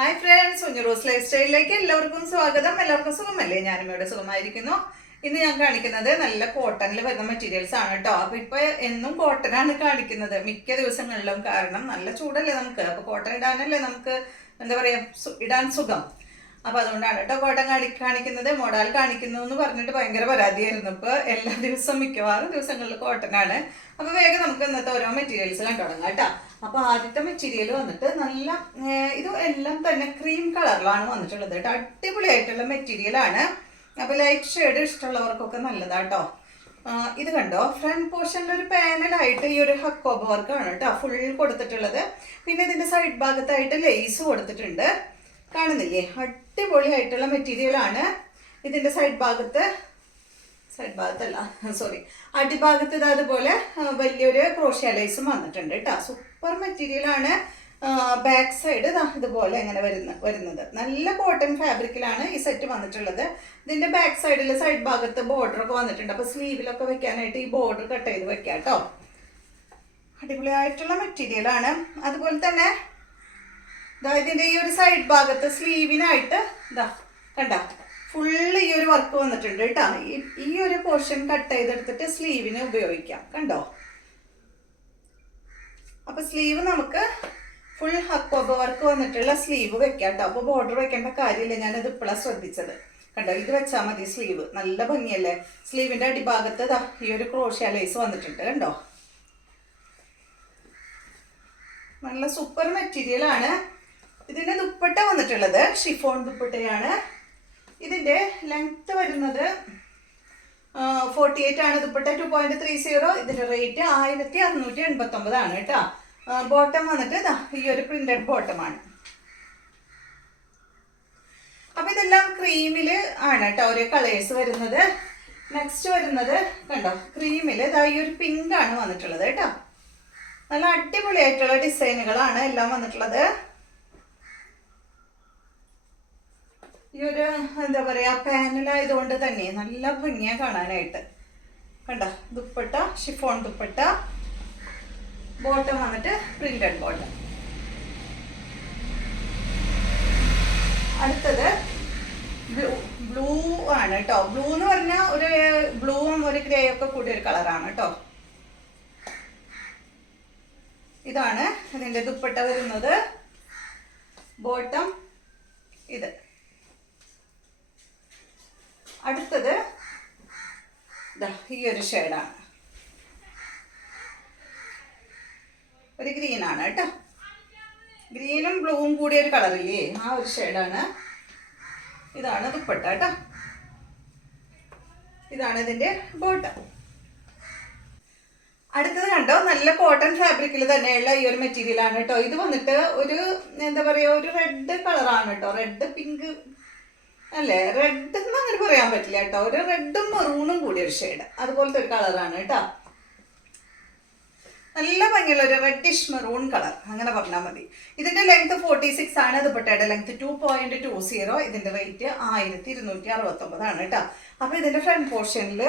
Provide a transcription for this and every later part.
Hi friends, കുഞ്ഞുറോസ് life സ്റ്റൈലിലേക്ക് എല്ലാവർക്കും സ്വാഗതം. എല്ലാവർക്കും സുഖമല്ലേ? ഞാനും ഇവിടെ സുഖമായിരിക്കുന്നു. ഇന്ന് ഞാൻ കാണിക്കുന്നത് നല്ല കോട്ടണിൽ വരുന്ന മെറ്റീരിയൽസ് ആണ് കേട്ടോ. അപ്പൊ ഇപ്പൊ എന്നും കോട്ടനാണ് കാണിക്കുന്നത് മിക്ക ദിവസങ്ങളിലും. കാരണം നല്ല ചൂടല്ലേ നമുക്ക്. അപ്പൊ കോട്ടൺ ഇടാനല്ലേ നമുക്ക് എന്താ പറയാ ഇടാൻ സുഖം. അപ്പൊ അതുകൊണ്ടാണ് കേട്ടോ കോട്ടൺ കാണിക്കുന്നത്. മോഡൽ കാണിക്കുന്നു എന്ന് പറഞ്ഞിട്ട് ഭയങ്കര പരാതിയായിരുന്നു. ഇപ്പൊ എല്ലാ ദിവസവും മിക്കവാറും ദിവസങ്ങളിൽ കോട്ടനാണ്. അപ്പൊ വേഗം നമുക്ക് ഇന്നത്തെ ഓരോ മെറ്റീരിയൽസ് കണ്ടു തുടങ്ങാം കേട്ടോ. അപ്പൊ ആദ്യത്തെ മെറ്റീരിയൽ വന്നിട്ട് നല്ല ഇത് എല്ലാം തന്നെ ക്രീം കളറിലാണ് വന്നിട്ടുള്ളത് കേട്ടോ. അടിപൊളിയായിട്ടുള്ള മെറ്റീരിയൽ ആണ്. അപ്പൊ ലൈറ്റ് ഷെയ്ഡ് ഇഷ്ടമുള്ളവർക്കൊക്കെ നല്ലതാട്ടോ. ഇത് കണ്ടോ, ഫ്രണ്ട് പോർഷനിൽ ഒരു പാനലായിട്ട് ഈ ഒരു ഹക്കോബ വർക്കാണ് കേട്ടോ ഫുൾ കൊടുത്തിട്ടുള്ളത്. പിന്നെ ഇതിന്റെ സൈഡ് ഭാഗത്തായിട്ട് ലേസ് കൊടുത്തിട്ടുണ്ട്, കാണുന്നില്ലേ? അടിപൊളിയായിട്ടുള്ള മെറ്റീരിയൽ ആണ്. ഇതിന്റെ അടിഭാഗത്ത് ഇത് അതുപോലെ വലിയൊരു ക്രോഷ്യ ലേസും വന്നിട്ടുണ്ട് കേട്ടോ. സൂപ്പർ മെറ്റീരിയൽ ആണ്. ബാക്ക് സൈഡ് ഇതുപോലെ ഇങ്ങനെ വരുന്നത് നല്ല കോട്ടൺ ഫാബ്രിക്കിലാണ് ഈ സെറ്റ് വന്നിട്ടുള്ളത്. ഇതിന്റെ ബാക്ക് സൈഡിൽ സൈഡ് ഭാഗത്ത് ബോർഡർ ഒക്കെ വന്നിട്ടുണ്ട്. അപ്പൊ സ്ലീവിലൊക്കെ വെക്കാനായിട്ട് ഈ ബോർഡർ കട്ട് ചെയ്ത് വെക്കാം കേട്ടോ. അടിപൊളിയായിട്ടുള്ള മെറ്റീരിയൽ ആണ്. അതുപോലെ തന്നെ ഇതിന്റെ ഈ ഒരു സൈഡ് ഭാഗത്ത് സ്ലീവിനായിട്ട് കണ്ട ഫുള്ള് ഈ ഒരു വർക്ക് വന്നിട്ടുണ്ട് കേട്ടോ. ഈ ഒരു പോർഷൻ കട്ട് ചെയ്തെടുത്തിട്ട് സ്ലീവിന് ഉപയോഗിക്കാം, കണ്ടോ? അപ്പൊ സ്ലീവ് നമുക്ക് ഫുൾ ഹക്കോബ വർക്ക് വന്നിട്ടുള്ള സ്ലീവ് വെക്കാം കേട്ടോ. അപ്പൊ ബോർഡർ വെക്കേണ്ട കാര്യമില്ല, ഞാനത് ഇപ്പോഴാണ് ശ്രദ്ധിച്ചത്. കണ്ടോ, ഇത് വെച്ചാൽ മതി. സ്ലീവ് നല്ല ഭംഗിയല്ലേ? സ്ലീവിന്റെ അടിഭാഗത്ത് ഈ ഒരു ക്രോഷ്യ ലേസ് വന്നിട്ടുണ്ട്, കണ്ടോ? നല്ല സൂപ്പർ മെറ്റീരിയൽ ആണ്. ഇതിന്റെ ദുപ്പട്ട വന്നിട്ടുള്ളത് ഷിഫോൺ ദുപ്പട്ടയാണ്. ഇതിന്റെ ലെങ്ത് വരുന്നത് 48 ആണ്. ദുപ്പട്ട 2.30. ഇതിന്റെ റേറ്റ് 1689 ആണ് കേട്ടോ. ബോട്ടം വന്നിട്ട് ഈ ഒരു പ്രിന്റഡ് ബോട്ടമാണ്. അപ്പൊ ഇതെല്ലാം ക്രീമില് ആണ് കേട്ടോ ഓരോ കളേഴ്സ് വരുന്നത്. നെക്സ്റ്റ് വരുന്നത് കണ്ടോ, ക്രീമില് ഈ ഒരു പിങ്ക് ആണ് വന്നിട്ടുള്ളത് കേട്ടോ. നല്ല അടിപൊളിയായിട്ടുള്ള ഡിസൈനുകളാണ് എല്ലാം വന്നിട്ടുള്ളത്. ഈ ഒരു എന്താ പറയാ പാനലായതുകൊണ്ട് തന്നെ നല്ല ഭംഗിയാ കാണാനായിട്ട്. കണ്ട ദുപ്പട്ട ഷിഫോൺ ദുപ്പട്ട, ബോട്ടം വന്നിട്ട് പ്രിന്റഡ് ബോട്ടം. അടുത്തത് ബ്ലൂ ആണ് കേട്ടോ. ബ്ലൂ എന്ന് പറഞ്ഞാൽ ഒരു ബ്ലൂവും ഒരു ഗ്രേ ഒക്കെ കൂടിയ ഒരു കളറാണ് കേട്ടോ. ഇതാണ് ഇതിന്റെ ദുപ്പട്ട വരുന്നത്. ബോട്ടം ഇത്. അടുത്തത് ഈ ഒരു ഷെയ്ഡാണ്, ഒരു ഗ്രീൻ ആണ് കേട്ടോ. ഗ്രീനും ബ്ലൂവും കൂടിയ ഒരു കളറില്ലേ, ആ ഒരു ഷെയ്ഡാണ്. ഇതാണ് ദുപ്പട്ട കേട്ടോ. ഇതാണ് ഇതിന്റെ ബോട്ടം. അടുത്തത് കണ്ടോ, നല്ല കോട്ടൺ ഫാബ്രിക്കിൽ തന്നെയുള്ള ഈ ഒരു മെറ്റീരിയൽ ആണ് കേട്ടോ. ഇത് വന്നിട്ട് ഒരു എന്താ പറയാ ഒരു റെഡ് കളറാണ് കേട്ടോ. റെഡ് പിങ്ക് അല്ലേ, റെഡ് എന്ന് അങ്ങനെ പറയാൻ പറ്റില്ല കേട്ടോ. ഒരു റെഡും മെറൂണും കൂടി ഒരു ഷെയ്ഡ്, അതുപോലത്തെ ഒരു കളറാണ് കേട്ടോ. നല്ല ഭംഗിയുള്ള ഒരു റെഡിഷ് മെറൂൺ കളർ അങ്ങനെ പറഞ്ഞാൽ മതി. ഇതിന്റെ ലെങ്ത് 46 ആണ്. ദുപ്പട്ടയുടെ ലെങ്ത് 2.20. ഇതിന്റെ റേറ്റ് 1269 ആണ് കേട്ടോ. അപ്പൊ ഇതിന്റെ ഫ്രണ്ട് പോർഷനിൽ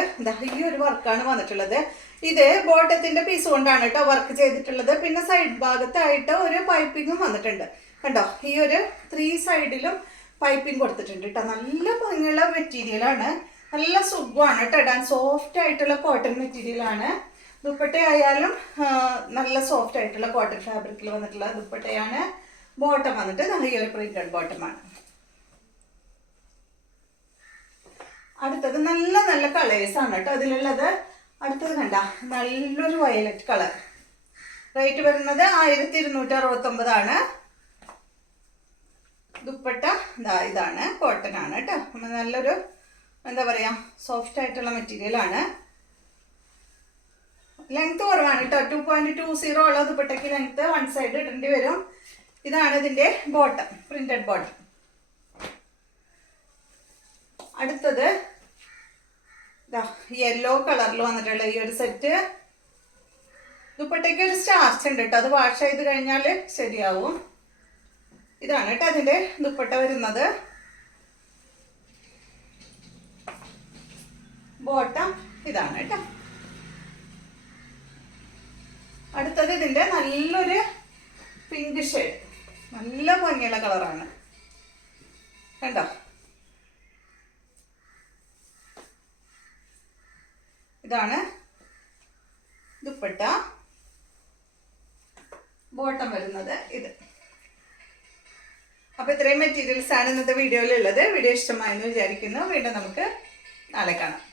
ഈ ഒരു വർക്കാണ് വന്നിട്ടുള്ളത്. ഇത് ബോട്ടത്തിന്റെ പീസ് കൊണ്ടാണ് കേട്ടോ വർക്ക് ചെയ്തിട്ടുള്ളത്. പിന്നെ സൈഡ് ഭാഗത്തായിട്ട് ഒരു പൈപ്പിങ്ങും വന്നിട്ടുണ്ട്, കണ്ടോ? ഈ ഒരു 3 സൈഡിലും പൈപ്പിംഗ് കൊടുത്തിട്ടുണ്ട് കേട്ടോ. നല്ല ഭംഗിയുള്ള മെറ്റീരിയൽ ആണ്. നല്ല സുഖമാണ് കേട്ടോ ഇടാൻ. സോഫ്റ്റ് ആയിട്ടുള്ള കോട്ടൺ മെറ്റീരിയൽ ആണ്. ദുപ്പട്ട ആയാലും നല്ല സോഫ്റ്റ് ആയിട്ടുള്ള കോട്ടൺ ഫാബ്രിക്കിൽ വന്നിട്ടുള്ള ദുപ്പട്ടയാണ്. ബോട്ടം വന്നിട്ട് ഈ ഒരു പ്രിന്റഡ് ബോട്ടമാണ്. അടുത്തത് നല്ല നല്ല കളേഴ്സ് ആണ് കേട്ടോ അതിലുള്ളത്. അടുത്തത് കണ്ട നല്ലൊരു വയലറ്റ് കളർ. റേറ്റ് വരുന്നത് 1269 ആണ്. ദുപ്പട്ട ഇതാണ്, കോട്ടൺ ആണ് കേട്ടോ. നല്ലൊരു എന്താ പറയാ സോഫ്റ്റ് ആയിട്ടുള്ള മെറ്റീരിയൽ ആണ്. ലെങ്ത് കുറവാണ് കേട്ടോ. 2.20 ഉള്ള ദുപ്പട്ടയ്ക്ക് ലെങ്ത് 1 സൈഡ് ഇടേണ്ടി വരും. ഇതാണ് ഇതിന്റെ ബോട്ടം, പ്രിന്റഡ് ബോട്ടം. അടുത്തത് യെല്ലോ കളറിൽ വന്നിട്ടുള്ള ഈ ഒരു സെറ്റ്. ദുപ്പട്ടയ്ക്ക് ഒരു സ്റ്റാർച്ച് ഉണ്ട് കേട്ടോ. അത് വാഷ് ചെയ്ത് കഴിഞ്ഞാൽ ശരിയാവും. ഇതാണ് കേട്ടോ അതിന്റെ ദുപ്പട്ട വരുന്നത്. ബോട്ടം ഇതാണ് കേട്ടോ. അടുത്തത് ഇതിന്റെ നല്ലൊരു പിങ്ക് ഷെയ്ഡ്, നല്ല ഭംഗിയുള്ള കളറാണ്. കണ്ടോ? ഇതാണ് ദുപ്പട്ട. ബോട്ടം വരുന്നത് ഇത്. അപ്പോൾ ഇത്രയും മെറ്റീരിയൽസ് ആണ് ഇന്നത്തെ വീഡിയോയിലുള്ളത്. വീഡിയോ ഇഷ്ടമായെന്ന് വിചാരിക്കുന്നു. വീണ്ടും നമുക്ക് നാളെ കാണാം.